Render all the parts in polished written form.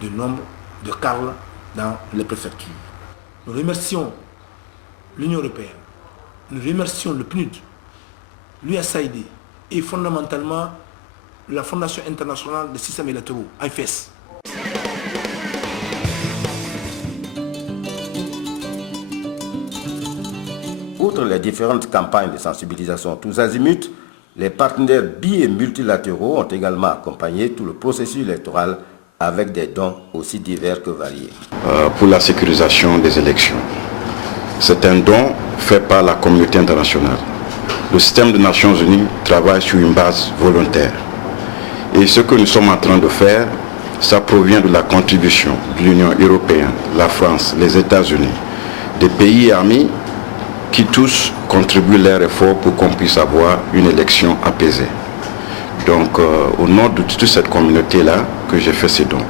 du nombre de CARL dans les préfectures. Nous remercions l'Union européenne, nous remercions le PNUD, l'USAID et fondamentalement la Fondation internationale des systèmes électoraux, IFES. Outre les différentes campagnes de sensibilisation tous azimuts, les partenaires bi- et multilatéraux ont également accompagné tout le processus électoral avec des dons aussi divers que variés. Pour la sécurisation des élections. C'est un don fait par la communauté internationale. Le système des Nations Unies travaille sur une base volontaire. Et ce que nous sommes en train de faire, ça provient de la contribution de l'Union européenne, la France, les États-Unis, des pays amis qui tous contribuent leurs efforts pour qu'on puisse avoir une élection apaisée. Donc, au nom de toute cette communauté-là, que j'ai fait ces dons. On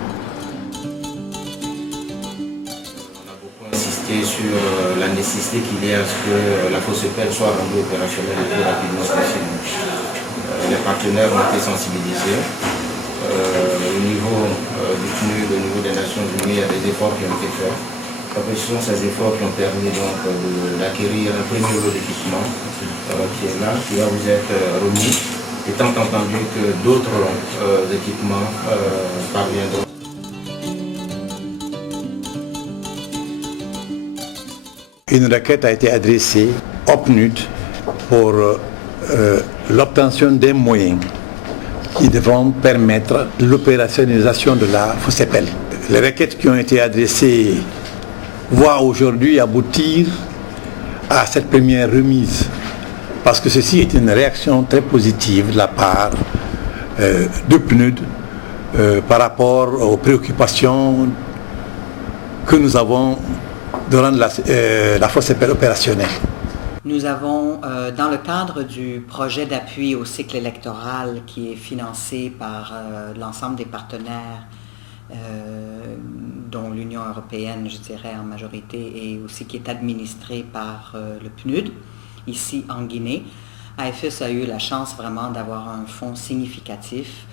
a beaucoup insisté sur la nécessité qu'il y ait à ce que la FOSEPEL soit rendue opérationnelle le plus rapidement possible. Les partenaires ont été sensibilisés. Au niveau du PNUD, au niveau des Nations Unies, il y a des efforts qui ont été faits. Ce sont ces efforts qui ont permis donc d'acquérir un premier lot d'équipement qui est là, qui va vous être remis, étant entendu que d'autres équipements parviendront. Une requête a été adressée au PNUD pour l'obtention des moyens qui devront permettre l'opérationnalisation de la FOSEPEL. Les requêtes qui ont été adressées voient aujourd'hui aboutir à cette première remise, parce que ceci est une réaction très positive de la part de PNUD par rapport aux préoccupations que nous avons de rendre la FOSEPEL opérationnelle. Nous avons, dans le cadre du projet d'appui au cycle électoral qui est financé par l'ensemble des partenaires, dont l'Union européenne, je dirais en majorité, et aussi qui est administré par le PNUD, ici en Guinée, IFES a eu la chance vraiment d'avoir un fonds significatif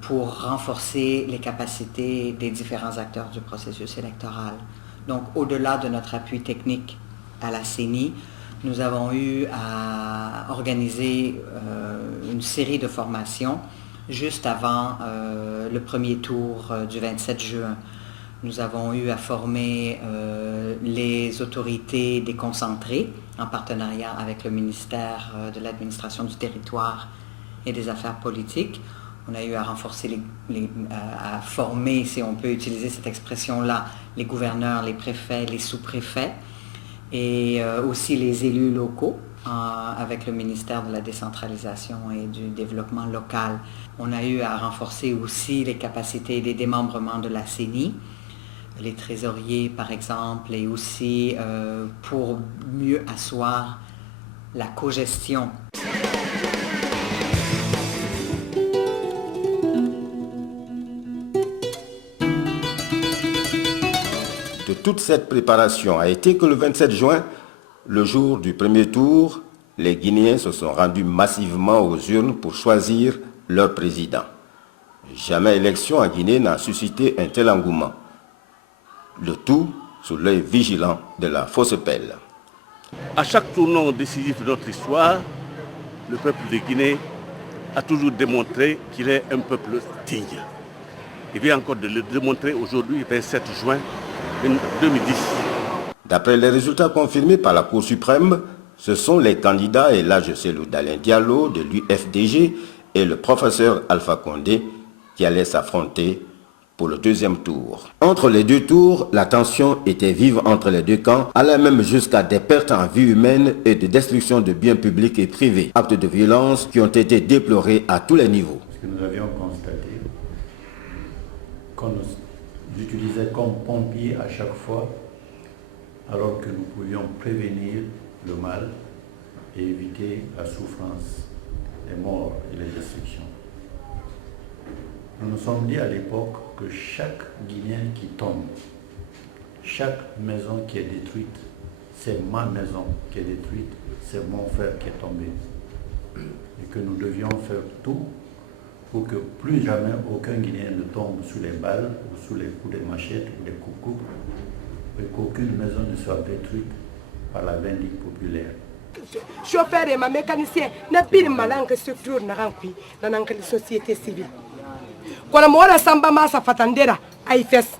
pour renforcer les capacités des différents acteurs du processus électoral. Donc, au-delà de notre appui technique à la CENI, nous avons eu à organiser une série de formations juste avant le premier tour du 27 juin. Nous avons eu à former les autorités déconcentrées en partenariat avec le ministère de l'administration du territoire et des affaires politiques. On a eu à renforcer, à former, si on peut utiliser cette expression-là, les gouverneurs, les préfets, les sous-préfets et aussi les élus locaux avec le ministère de la décentralisation et du développement local. On a eu à renforcer aussi les capacités des démembrements de la CENI, les trésoriers par exemple, et aussi pour mieux asseoir la cogestion. De toute cette préparation a été que le 27 juin, le jour du premier tour, les Guinéens se sont rendus massivement aux urnes pour choisir leur président. Jamais élection en Guinée n'a suscité un tel engouement. Le tout sous l'œil vigilant de la FOSEPEL. À chaque tournant décisif de notre histoire, le peuple de Guinée a toujours démontré qu'il est un peuple digne. Il vient encore de le démontrer aujourd'hui, 27 juin 2010. D'après les résultats confirmés par la Cour suprême, ce sont les candidats Elhadji Cellou Dalein Diallo de l'UFDG et le professeur Alpha Condé qui allaient s'affronter pour le deuxième tour. Entre les deux tours, la tension était vive entre les deux camps, allant même jusqu'à des pertes en vie humaine et de destruction de biens publics et privés. Actes de violence qui ont été déplorés à tous les niveaux. Ce que nous avions constaté, qu'on nous utilisait comme pompiers à chaque fois, alors que nous pouvions prévenir le mal et éviter la souffrance, les morts et les destructions. Nous nous sommes dit à l'époque que chaque Guinéen qui tombe, chaque maison qui est détruite, c'est ma maison qui est détruite, c'est mon frère qui est tombé. Et que nous devions faire tout pour que plus jamais aucun Guinéen ne tombe sous les balles ou sous les coups de machette ou des coups et qu'aucune maison ne soit détruite par la vindicte populaire. Chauffeur et ma mécanicien n'a pas de malin que structure n'a rien dans la société civile. Quand on a samba massa fatandera, IFS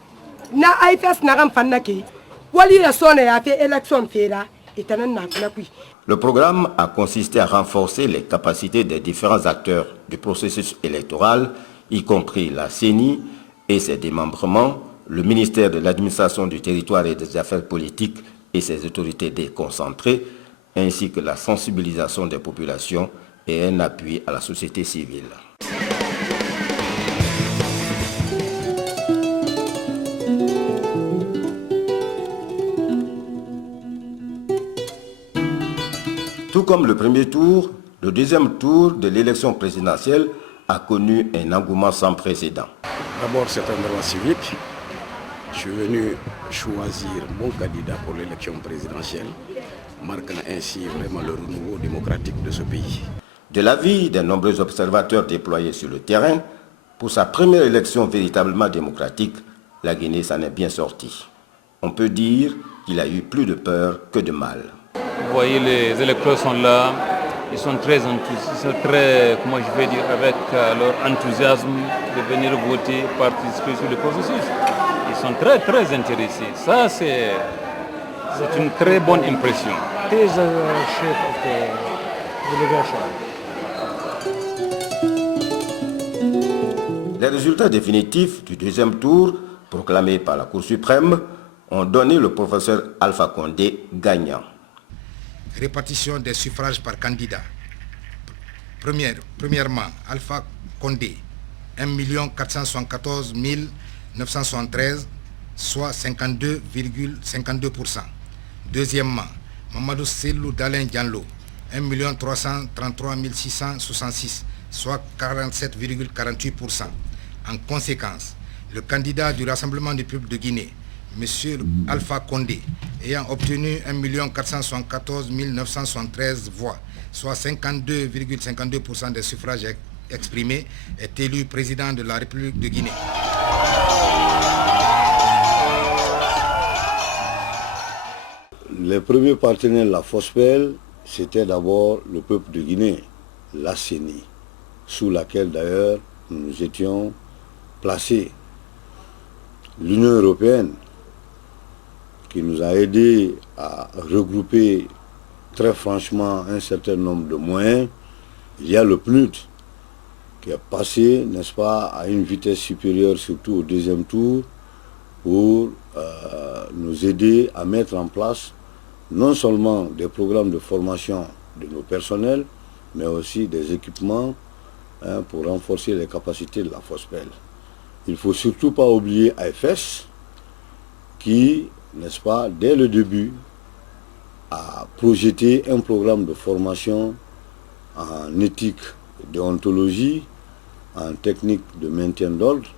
n'a rien fait qui. Wali la sonne a fait élection féra et t'en as n'a plus. Le programme a consisté à renforcer les capacités des différents acteurs du processus électoral, y compris la CENI et ses démembrements, le ministère de l'Administration du Territoire et des Affaires politiques et ses autorités déconcentrées, ainsi que la sensibilisation des populations et un appui à la société civile. Tout comme le premier tour, le deuxième tour de l'élection présidentielle a connu un engouement sans précédent. D'abord, c'est un droit civique. Je suis venu choisir mon candidat pour l'élection présidentielle, marquant ainsi vraiment le renouveau démocratique de ce pays. De l'avis des nombreux observateurs déployés sur le terrain, pour sa première élection véritablement démocratique, la Guinée s'en est bien sortie. On peut dire qu'il a eu plus de peur que de mal. Vous voyez, les électeurs sont là, ils sont très comment je vais dire, avec leur enthousiasme de venir voter, participer sur le processus. Ils sont très très intéressés. Ça, c'est une très bonne impression. Les résultats définitifs du deuxième tour, proclamés par la Cour suprême, ont donné le professeur Alpha Condé gagnant. Répartition des suffrages par candidat. Premièrement, Alpha Condé, 1 474 973, soit 52,52%. Deuxièmement, Mamadou Sellou Dalen Diallo, 1 333 666, soit 47,48%. En conséquence, le candidat du Rassemblement du peuple de Guinée, M. Alpha Condé, ayant obtenu 1 474 973 voix, soit 52,52% des suffrages exprimés, est élu président de la République de Guinée. Les premiers partenaires de la FOSPEL, c'était d'abord le peuple de Guinée, la CENI, sous laquelle d'ailleurs nous étions placés. L'Union européenne, qui nous a aidés à regrouper très franchement un certain nombre de moyens. Il y a le PNUD qui est passé, n'est-ce pas, à une vitesse supérieure, surtout au deuxième tour, pour nous aider à mettre en place non seulement des programmes de formation de nos personnels, mais aussi des équipements pour renforcer les capacités de la FOSPEL. Il ne faut surtout pas oublier AFS, qui, n'est-ce pas, dès le début, a projeté un programme de formation en éthique, déontologie, en technique de maintien d'ordre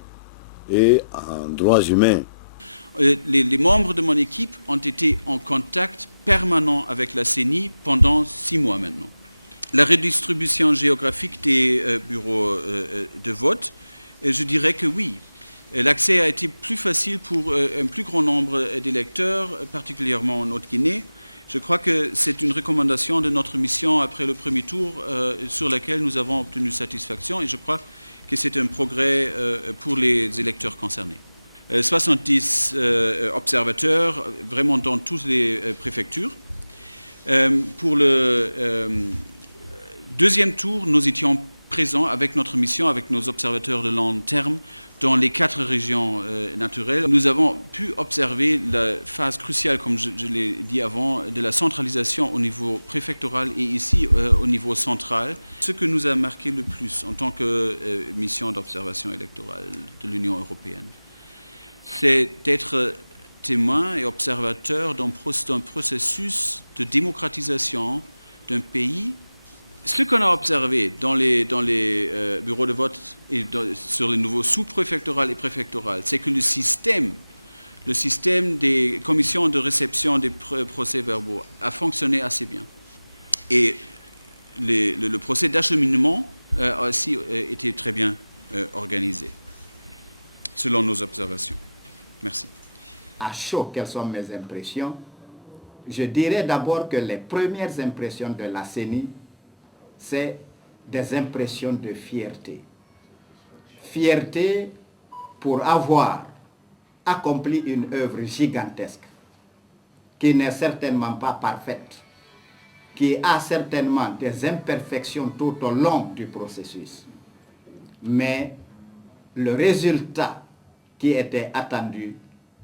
et en droits humains. à chaud quelles sont mes impressions, je dirais d'abord que les premières impressions de la CENI, c'est des impressions de fierté. Fierté pour avoir accompli une œuvre gigantesque, qui n'est certainement pas parfaite, qui a certainement des imperfections tout au long du processus. Mais le résultat qui était attendu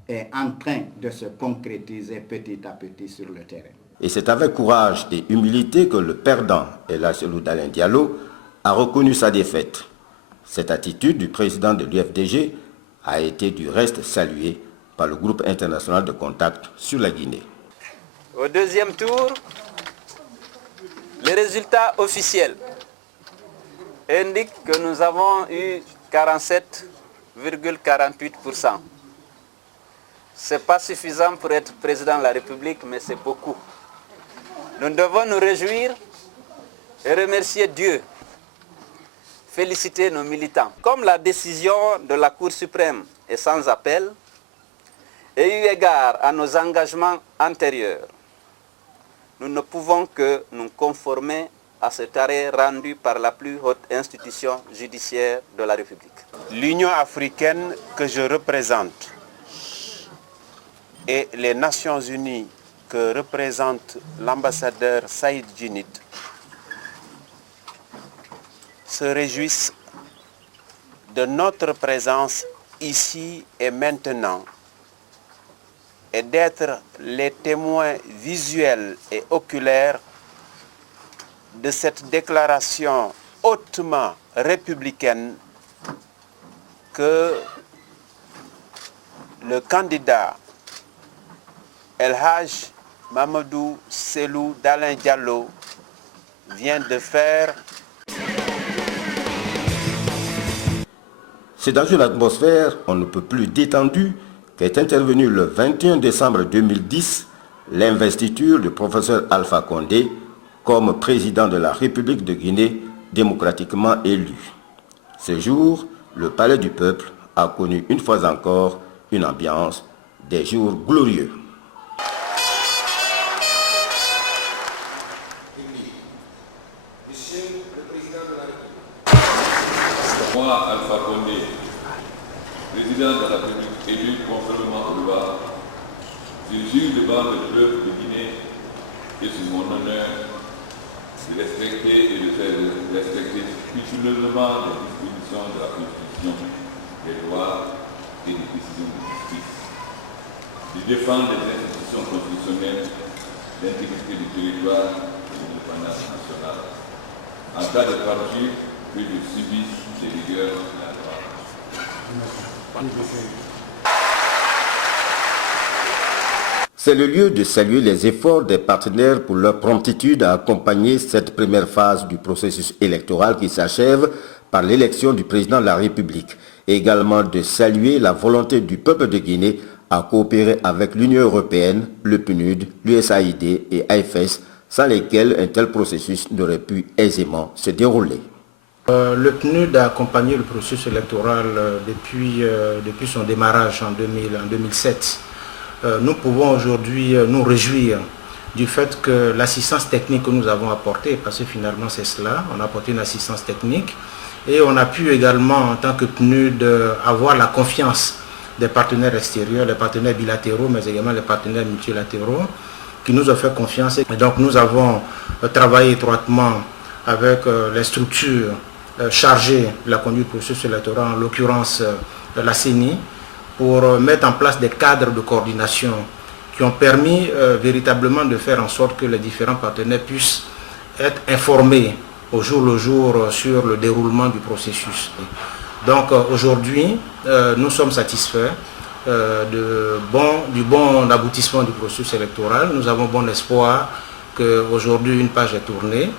est en train de se concrétiser petit à petit sur le terrain. Et c'est avec courage et humilité que le perdant, Elhadji Cellou Dalein Diallo, a reconnu sa défaite. Cette attitude du président de l'UFDG a été du reste saluée par le groupe international de contact sur la Guinée. Au deuxième tour, les résultats officiels indiquent que nous avons eu 47,48%. Ce n'est pas suffisant pour être président de la République, mais c'est beaucoup. Nous devons nous réjouir et remercier Dieu, féliciter nos militants. Comme la décision de la Cour suprême est sans appel, et eu égard à nos engagements antérieurs, nous ne pouvons que nous conformer à cet arrêt rendu par la plus haute institution judiciaire de la République. L'Union africaine que je représente et les Nations unies que représente l'ambassadeur Saïd Djinnit se réjouissent de notre présence ici et maintenant et d'être les témoins visuels et oculaires de cette déclaration hautement républicaine que le candidat Elhadji Mamadou Cellou Dalein Diallo vient de faire. C'est dans une atmosphère on ne peut plus détendue qu'est intervenue le 21 décembre 2010 l'investiture du professeur Alpha Condé comme président de la République de Guinée démocratiquement élu. Ce jour, le Palais du Peuple a connu une fois encore une ambiance des jours glorieux. Moi, Alpha Condé, président de la République élu conformément aux lois, je jure devant le peuple de Guinée et sur mon honneur de respecter et de faire respecter scrupuleusement les dispositions de la Constitution, des lois et des décisions de justice. Je défends les institutions constitutionnelles, l'intégrité du territoire et l'indépendance nationale. En cas de parjure, que je subisse les rigueurs de la loi. C'est le lieu de saluer les efforts des partenaires pour leur promptitude à accompagner cette première phase du processus électoral qui s'achève par l'élection du président de la République. Et également de saluer la volonté du peuple de Guinée à coopérer avec l'Union européenne, le PNUD, l'USAID et AFS, sans lesquels un tel processus n'aurait pu aisément se dérouler. Le PNUD a accompagné le processus électoral depuis son démarrage en 2007. Nous pouvons aujourd'hui nous réjouir du fait que l'assistance technique que nous avons apportée, parce que finalement c'est cela, on a apporté une assistance technique, et on a pu également en tant que PNUD avoir la confiance des partenaires extérieurs, les partenaires bilatéraux, mais également les partenaires multilatéraux, qui nous ont fait confiance. Et donc nous avons travaillé étroitement avec les structures chargées de la conduite du processus électoral, en l'occurrence la CENI, pour mettre en place des cadres de coordination qui ont permis véritablement de faire en sorte que les différents partenaires puissent être informés au jour le jour sur le déroulement du processus. Donc aujourd'hui, nous sommes satisfaits du bon aboutissement du processus électoral. Nous avons bon espoir qu'aujourd'hui une page est tournée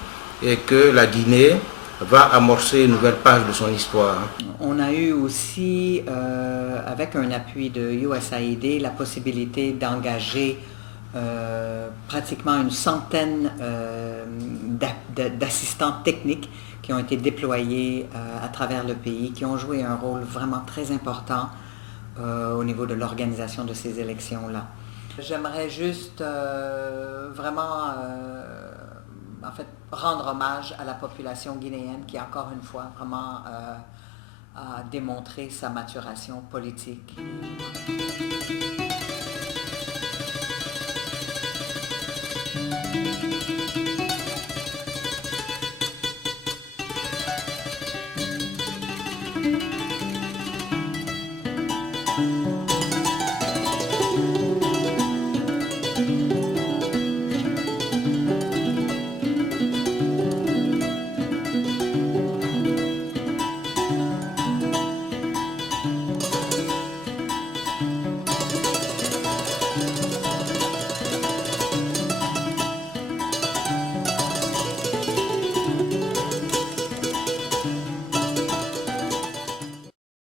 et que la Guinée va amorcer une nouvelle page de son histoire. On a eu aussi, avec un appui de USAID, la possibilité d'engager pratiquement une centaine d'assistants techniques qui ont été déployés à travers le pays, qui ont joué un rôle vraiment très important au niveau de l'organisation de ces élections-là. J'aimerais juste vraiment en fait, rendre hommage à la population guinéenne qui, encore une fois, vraiment a démontré sa maturation politique.